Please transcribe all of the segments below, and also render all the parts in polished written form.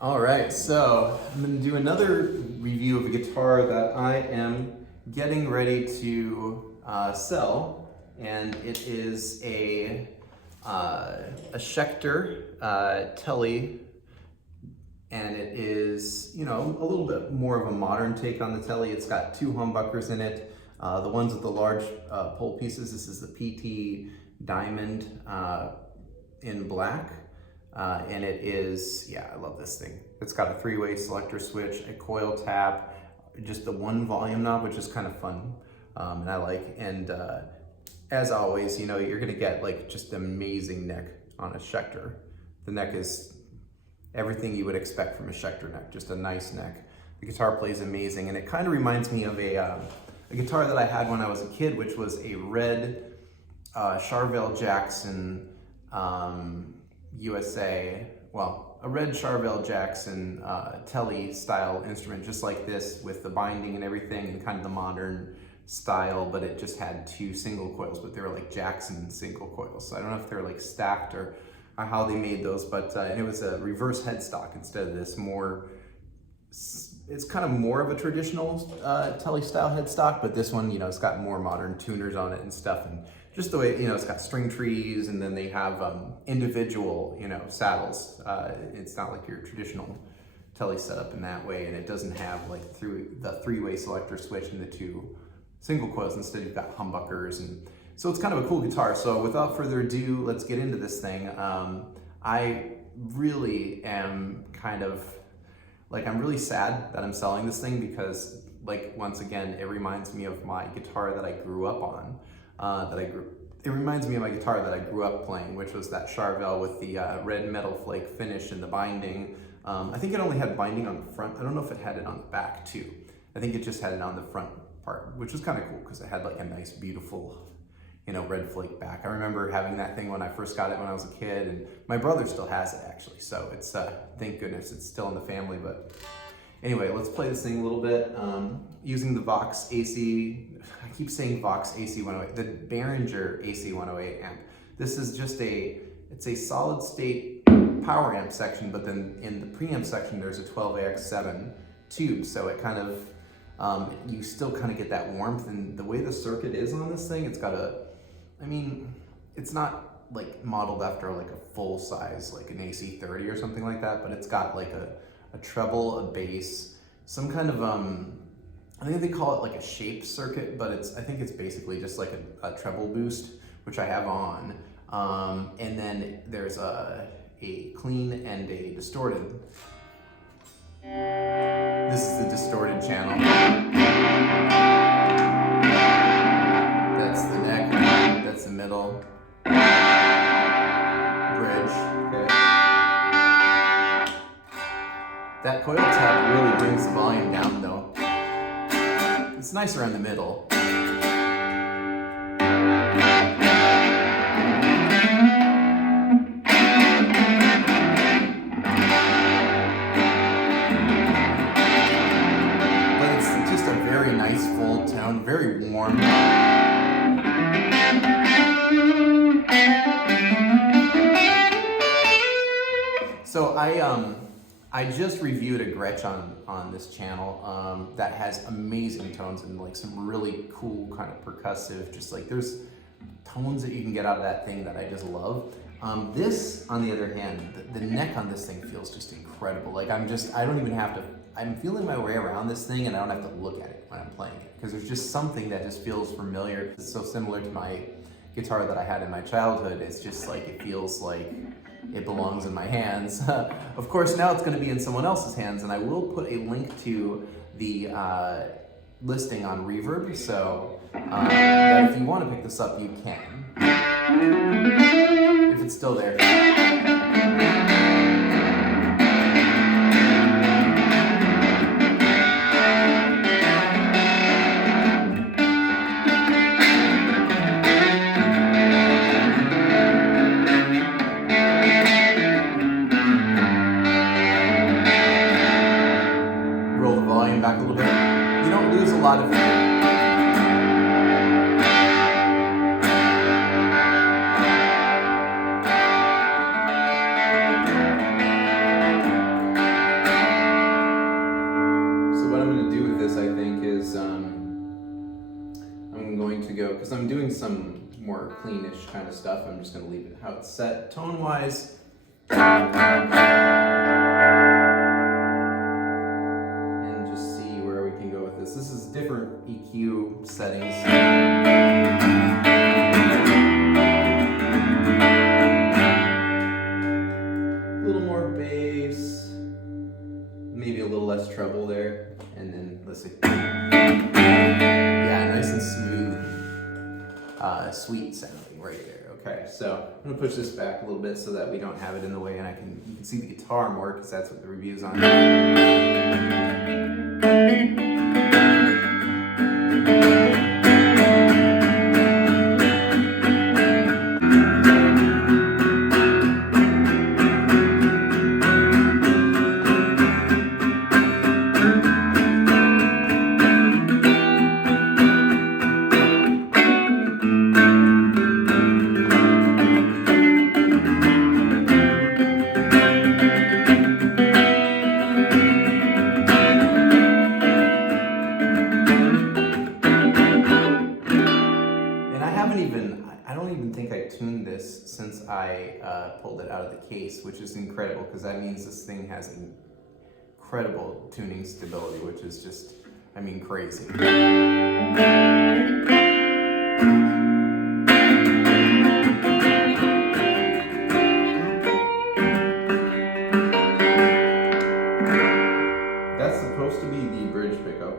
All right, so I'm going to do another review of a guitar that I am getting ready to sell, and it is a Schecter Tele, and it is, you know, a little bit more of a modern take on the Tele. It's got two humbuckers in it, the ones with the large pole pieces. This is the PT Diamond in black. And it is, yeah, I love this thing. It's got a three-way selector switch, a coil tap, just the one volume knob, which is kind of fun, and I like. And as always, you know, you're gonna get like just amazing neck on a Schecter. The neck is everything you would expect from a Schecter neck, just a nice neck. The guitar plays amazing, and it kind of reminds me of a guitar that I had when I was a kid, which was a red Charvel Jackson USA, well, a red Charvel Jackson Tele style instrument, just like this, with the binding and everything, and kind of the modern style, but it just had two single coils, but they were like Jackson single coils. So I don't know if they're like stacked or how they made those, but and it was a reverse headstock instead of this more, it's kind of more of a traditional Tele style headstock, but this one, you know, it's got more modern tuners on it and stuff, and just the way, you know, it's got string trees, and then they have individual, you know, saddles. It's not like your traditional Tele setup in that way, and it doesn't have like through the three-way selector switch and the two single coils. Instead, you've got humbuckers, and so it's kind of a cool guitar. So without further ado, let's get into this thing. I really am kind of like, I'm really sad that I'm selling this thing because, like, once again, it reminds me of my guitar that I grew up on. It reminds me of my guitar that I grew up playing, which was that Charvel with the red metal flake finish and the binding. I think it only had binding on the front. I don't know if it had it on the back too. I think it just had it on the front part, which was kind of cool because it had like a nice, beautiful, you know, red flake back. I remember having that thing when I first got it when I was a kid, and my brother still has it actually. So it's, thank goodness it's still in the family. But anyway, let's play this thing a little bit using the Vox AC. I keep saying Vox AC 108, the Behringer AC 108 amp. This is just it's a solid state power amp section, but then in the preamp section, there's a 12AX7 tube. So it kind of, you still kind of get that warmth, and the way the circuit is on this thing, it's got I mean, it's not like modeled after like a full size, like an AC30 or something like that, but it's got like a treble, a bass, some kind of, I think they call it like a shape circuit, but I think it's basically just like a treble boost, which I have on. And then there's a clean and a distorted. This is the distorted channel. That's the neck, that's the middle. Bridge, okay. That coil tap really brings the volume down though. It's nice around the middle. But it's just a very nice full tone, very warm. So I just reviewed a Gretsch on this channel that has amazing tones and like some really cool kind of percussive, just like there's tones that you can get out of that thing that I just love. This, on the other hand, the neck on this thing feels just incredible. Like I don't even have to, I'm feeling my way around this thing and I don't have to look at it when I'm playing it, because there's just something that just feels familiar. It's so similar to my guitar that I had in my childhood. It's just like, it feels like it belongs in my hands. Of course, now it's going to be in someone else's hands, and I will put a link to the listing on Reverb, so that if you want to pick this up, you can. If it's still there. Roll the volume back a little bit. You don't lose a lot of more cleanish kind of stuff. I'm just going to leave it how it's set tone-wise. And just see where we can go with this. This is different EQ settings. A little more bass, maybe a little less treble there, and then let's see. Yeah, nice and smooth, sweet sounding right there. Okay, so I'm gonna push this back a little bit so that we don't have it in the way, and you can see the guitar more because that's what the review's on. I don't even think I tuned this since I pulled it out of the case, which is incredible because that means this thing has incredible tuning stability, which is just, I mean, crazy. That's supposed to be the bridge pickup.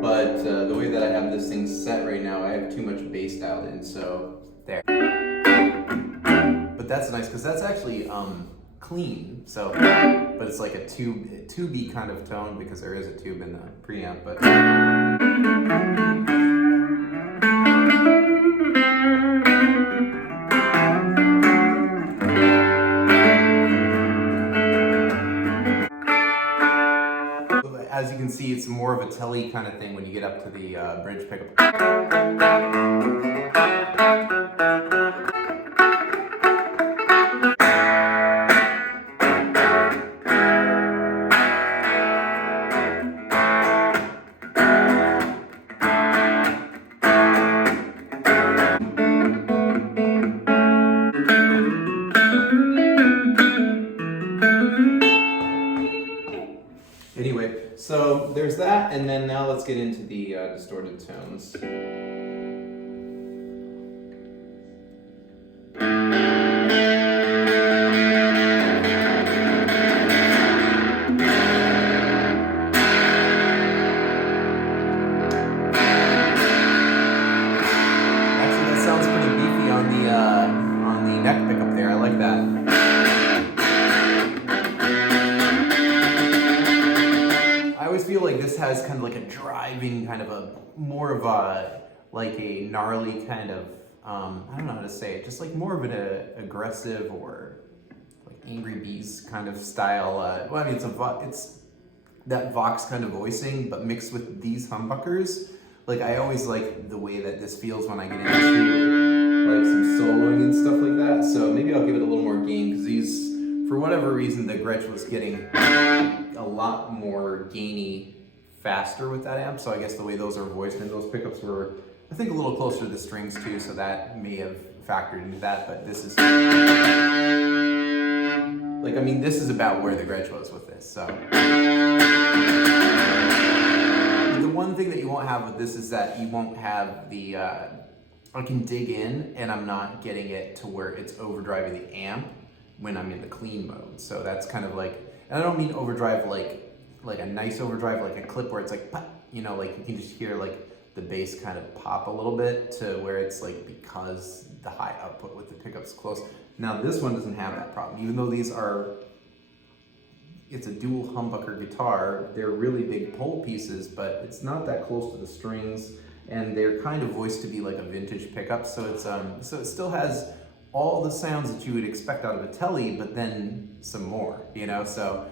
But the way that I have this thing set right now, I have too much bass dialed in, so there. But that's nice, because that's actually clean, so, but it's like a tubey kind of tone, because there is a tube in the preamp, but. As you can see, it's more of a Tele kind of thing when you get up to the bridge pickup. Anyway, so there's that, and then now let's get into the distorted tones. Actually, that sounds pretty beefy on the neck pickup there. I like that. I always feel like this has kind of like a driving kind of more of a, like a gnarly kind of, I don't know how to say it, just like more of an aggressive or like Angry Bees kind of style. Well, I mean, it's that Vox kind of voicing, but mixed with these humbuckers. Like, I always like the way that this feels when I get into like some soloing and stuff like that. So maybe I'll give it a little more gain, because these, for whatever reason, the Gretsch was getting a lot more gainy faster with that amp, so I guess the way those are voiced and those pickups were, I think, a little closer to the strings too, so that may have factored into that. But this is like, I mean, this is about where the Gretsch was with this. So the one thing that you won't have with this is that you won't have the I can dig in and I'm not getting it to where it's overdriving the amp when I'm in the clean mode. So that's kind of like, and I don't mean overdrive like a nice overdrive, like a clip where it's like, you know, like you can just hear like the bass kind of pop a little bit to where it's like, because the high output with the pickups close. Now this one doesn't have that problem, even though these are, it's a dual humbucker guitar. They're really big pole pieces, but it's not that close to the strings, and they're kind of voiced to be like a vintage pickup. So it's so it still has all the sounds that you would expect out of a Tele, but then some more, you know. So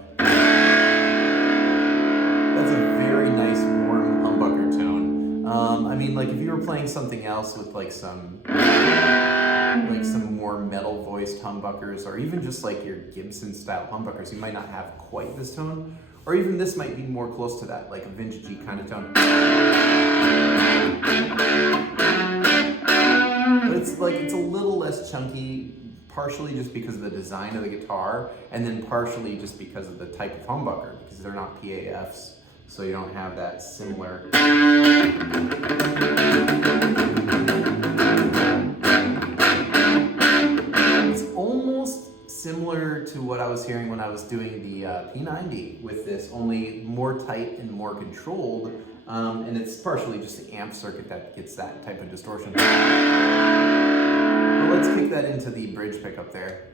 that's a very nice warm humbucker tone. I mean, like if you were playing something else with like some more metal voiced humbuckers, or even just like your Gibson style humbuckers, you might not have quite this tone. Or even this might be more close to that, like a vintagey kind of tone. But it's a little less chunky, partially just because of the design of the guitar, and then partially just because of the type of humbucker, because they're not PAFs, so you don't have that similar. It's almost similar to what I was hearing when I was doing the P90 with this, only more tight and more controlled, and it's partially just the amp circuit that gets that type of distortion. But let's kick that into the bridge pickup there.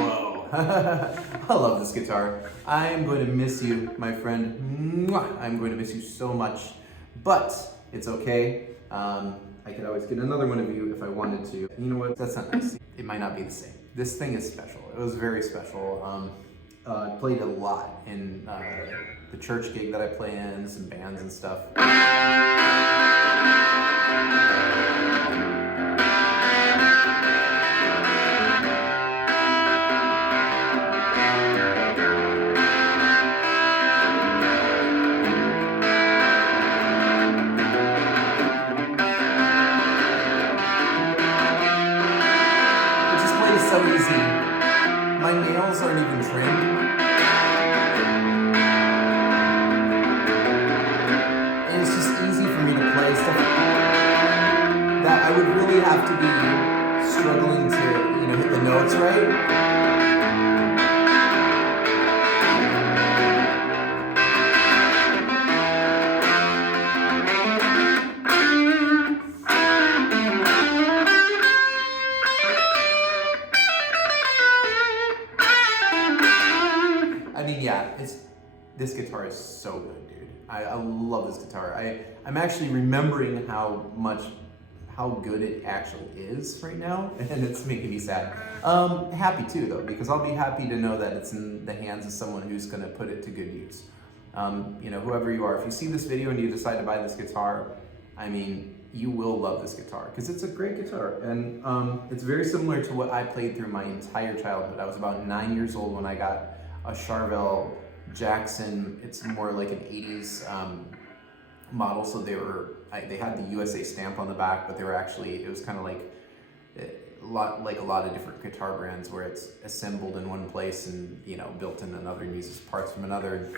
Whoa. I love this guitar. I am going to miss you, my friend. Mwah. I'm going to miss you so much, but it's okay. I could always get another one of you if I wanted to. You know what? That's not nice. It might not be the same. This thing is special. It was very special. I played a lot in the church gig that I play in, some bands and stuff. So easy. My nails aren't even trimmed. And it's just easy for me to play stuff that I would really have to be struggling to, hit the notes right. This guitar is so good, dude. I love this guitar. I'm actually remembering how good it actually is right now, and it's making me sad. Happy too, though, because I'll be happy to know that it's in the hands of someone who's gonna put it to good use. Whoever you are, if you see this video and you decide to buy this guitar, I mean, you will love this guitar, because it's a great guitar, and it's very similar to what I played through my entire childhood. I was about 9 years old when I got a Charvel Jackson. It's more like an 80s model, so they had the USA stamp on the back, but they were actually, it was kind of like a lot of different guitar brands where it's assembled in one place and built in another and uses parts from another.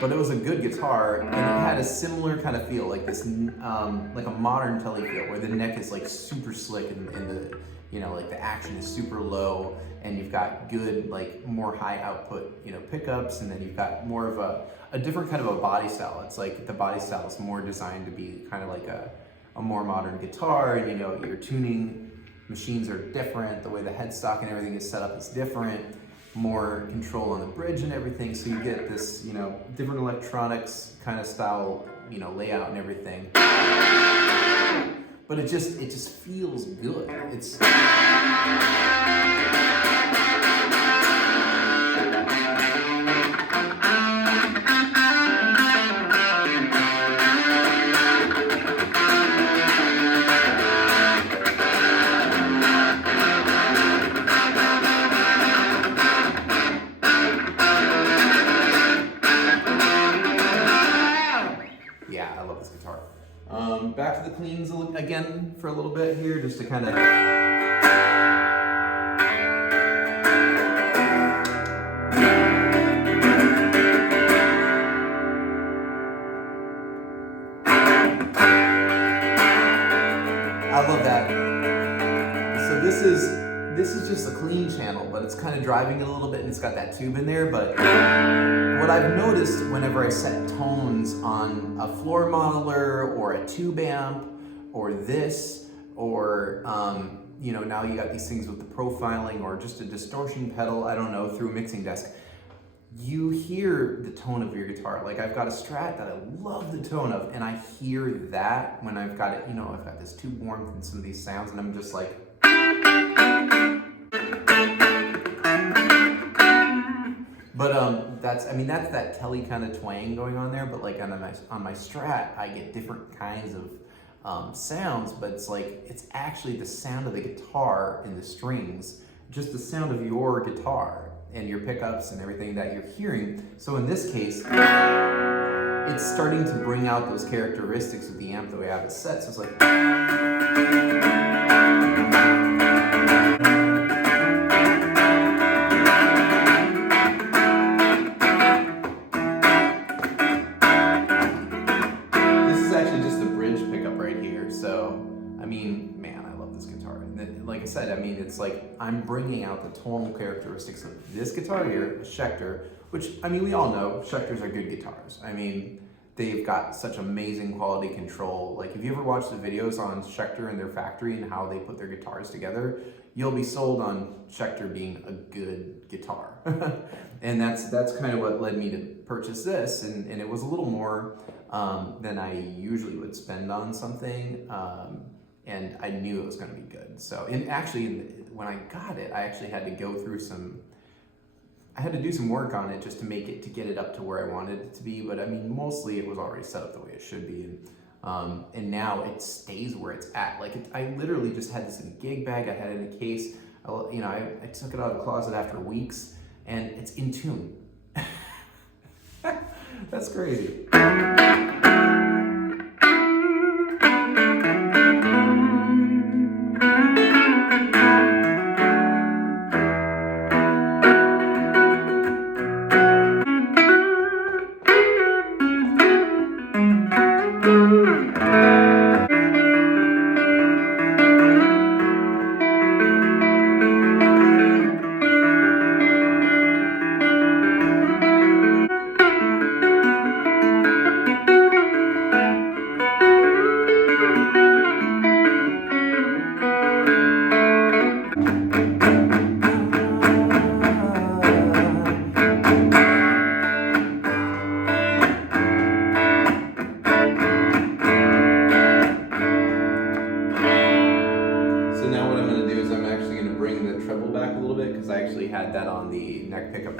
But it was a good guitar, and it had a similar kind of feel, like this like a modern Tele feel, where the neck is like super slick and the like the action is super low, and you've got good, like more high output, pickups, and then you've got more of a different kind of a body style. It's like the body style is more designed to be kind of like a more modern guitar, and your tuning machines are different, the way the headstock and everything is set up is different, more control on the bridge and everything, so you get this, different electronics kind of style, layout and everything. But it just feels good. It's back to the cleans again for a little bit here, just to kind of. I love that. So this is just a clean channel, but it's kind of driving it a little bit, and it's got that tube in there. But what I've noticed whenever I set tones on a floor modeler or a tube amp or this, or now you got these things with the profiling or just a distortion pedal, I don't know, through a mixing desk, you hear the tone of your guitar. Like I've got a Strat that I love the tone of, and I hear that when I've got it, I've got this tube warmth and some of these sounds, and I'm just like, but that's that Tele kind of twang going on there. But like on my Strat, I get different kinds of sounds, but it's actually the sound of the guitar and the strings, just the sound of your guitar. and your pickups and everything that you're hearing. So in this case, it's starting to bring out those characteristics of the amp the way I have it set. So it's like, this is actually just the bridge pickup right here. So, I mean, man, I love this guitar. And like I said, I mean, it's like I'm bringing out the tonal characteristics of this guitar here, a Schecter, which, I mean, we all know Schecters are good guitars. I mean, they've got such amazing quality control. Like, if you ever watch the videos on Schecter and their factory and how they put their guitars together, you'll be sold on Schecter being a good guitar. And that's kind of what led me to purchase this, and it was a little more than I usually would spend on something, and I knew it was going to be good. So, and actually, when I got it, I actually had to go through I had to do some work on it just to get it up to where I wanted it to be. But I mean, mostly it was already set up the way it should be, and now it stays where it's at. Like, I literally just had this in a gig bag. I had it in a case. I took it out of the closet after weeks, and it's in tune. That's crazy. So now what I'm going to do is I'm actually going to bring the treble back a little bit, because I actually had that on the neck pickup.